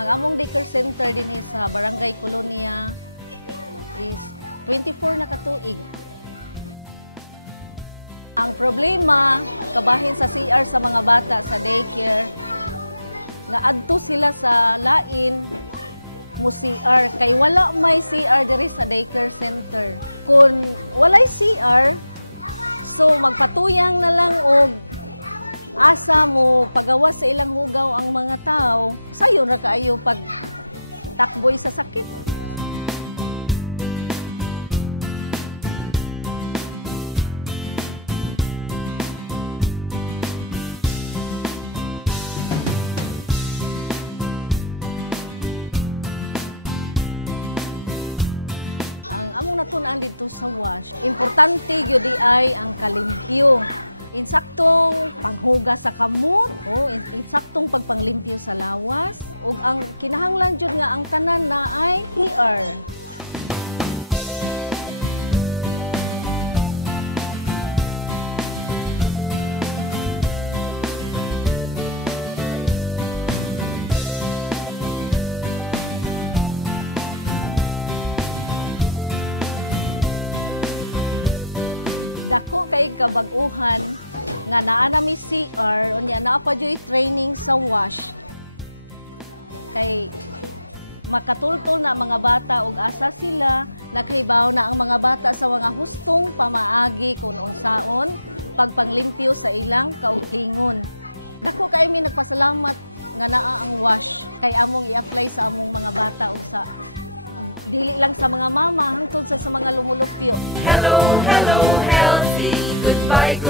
Ang among daycare center din sa Barangay Colonia is 24 na katuig. Ang problema, kabahin sa CR sa mga bata sa daycare, nga adto sila sa lain mo CR, kay wala may CR diri sa daycare center. Kung walay CR, so magpatuyang na lang og asa mo pagawas sa ilang hugaw ang mga tao, sayo na kaayo pag takboy sa sakit. Ang among natun-an dito sa WASH, importante gyud ay ang kalimpyo. Insaktong panghugas sa kamot, insaktong pagpanglimpyo sa lawas, ug ang kinahanglan jud nga ang tanan na ay PR. Dako kay kabag-uhan nga naa nami CR unya naa pa joy training sa WASH kay makatultol na mga bata ug asa sila nakahibaw na ang mga bata sa mga hustong pamaagi kung unsaon pagpanglimpyo sa ilang kauglingon. Dako kay mi nagpasalamat nga naa ang WASH kay among i-apply sa among mga bata ug sa dili lang sa mga mama hangtod sa mga lumulupyo. Hello, hello, healthy, goodbye, goodbye.